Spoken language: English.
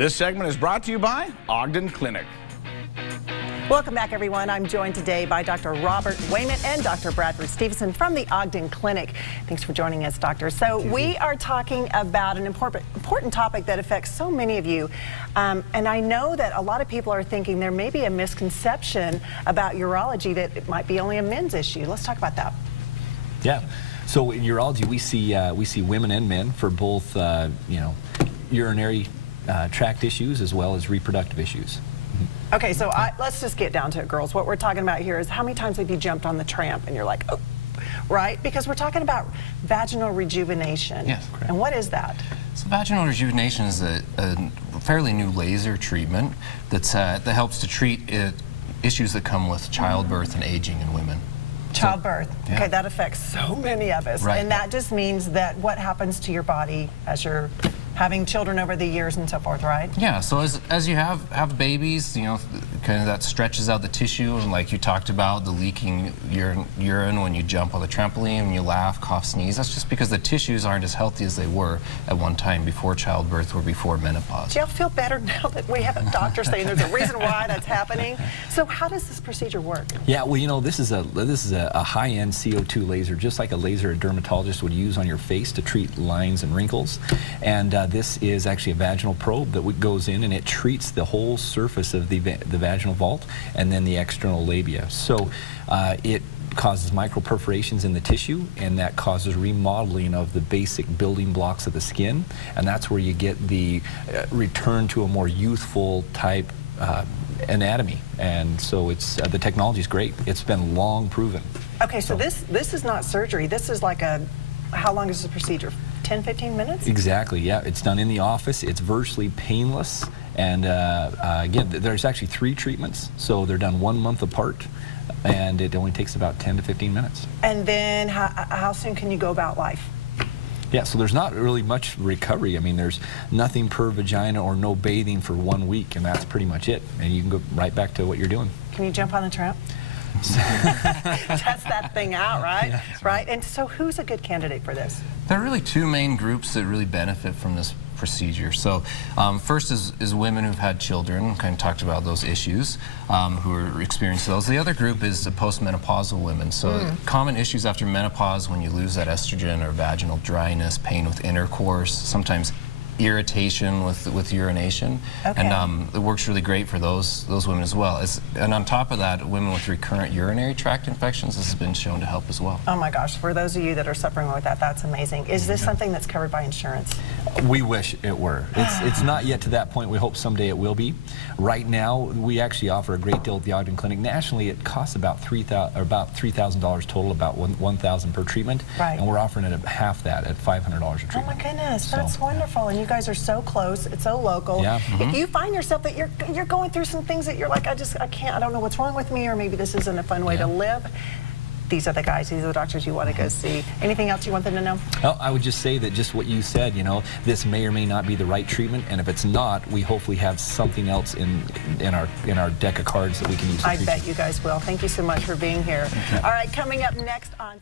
This segment is brought to you by Ogden Clinic. Welcome back, everyone. I'm joined today by Dr. Robert Wayman and Dr. Bradford Stevenson from the Ogden Clinic. Thanks for joining us, doctor. So we are talking about an important topic that affects so many of you. And I know that a lot of people are thinking there may be a misconception about urology, that it might be only a men's issue. Let's talk about that. Yeah. So in urology, we see women and men for both, urinary tract issues as well as reproductive issues. Okay, so let's just get down to it, girls. What we're talking about here is how many times have you jumped on the tramp and you're like, oh, right? Because we're talking about vaginal rejuvenation. Yes, correct. And what is that? So vaginal rejuvenation is a fairly new laser treatment that helps to treat issues that come with childbirth and aging in women. Childbirth. So, yeah. Okay, that affects so many of us. Right. And that just means that what happens to your body as you're having children over the years and so forth, right? Yeah, so as you have babies, kind of that stretches out the tissue, and like you talked about, the leaking urine when you jump on the trampoline, when you laugh, cough, sneeze, that's just because the tissues aren't as healthy as they were at one time before childbirth or before menopause. Do y'all feel better now that we have a doctor saying there's a reason why that's happening? So how does this procedure work? Yeah, well, this is a high-end CO2 laser, just like a laser a dermatologist would use on your face to treat lines and wrinkles. And this is actually a vaginal probe that goes in, and it treats the whole surface of the vaginal vault and then the external labia. So it causes microperforations in the tissue, and that causes remodeling of the basic building blocks of the skin, and that's where you get the return to a more youthful type anatomy. And so the technology is great. It's been long proven. Okay, so this is not surgery. This is like how long is the procedure? 10, 15 minutes? Exactly, yeah. It's done in the office. It's virtually painless. And again, there's actually 3 treatments, so they're done 1 month apart, and it only takes about 10 to 15 minutes. And then how soon can you go about life? Yeah, so there's not really much recovery. I mean, there's nothing per vagina or no bathing for 1 week, and that's pretty much it. And you can go right back to what you're doing. Can you jump on the tramp? Test that thing out, right? Yeah, right. And so who's a good candidate for this? There are really 2 main groups that really benefit from this procedure. So first is women who've had children, kind of talked about those issues, who are experiencing those. The other group is the postmenopausal women. So common issues after menopause, when you lose that estrogen, or vaginal dryness, pain with intercourse, sometimes irritation with urination. Okay. And it works really great for those women as well. And on top of that, women with recurrent urinary tract infections, this has been shown to help as well. Oh my gosh, for those of you that are suffering with that, that's amazing. Is this something that's covered by insurance? We wish it were. It's not yet to that point. We hope someday it will be. Right now, we actually offer a great deal at the Ogden Clinic. Nationally, it costs about $3,000 total, about $1,000 per treatment. Right. And we're offering it at half that, at $500 a treatment. Oh my goodness, that's wonderful. And you guys are so close. It's so local. Yeah. If you find yourself that you're going through some things that you're like, I don't know what's wrong with me, or maybe this isn't a fun way to live, these are the guys, these are the doctors you want to go see. Anything else you want them to know? Well, I would just say that just what you said, this may or may not be the right treatment, and if it's not, we hopefully have something else in our deck of cards that we can use to treat you. I bet you guys will. Thank you so much for being here. All right, coming up next on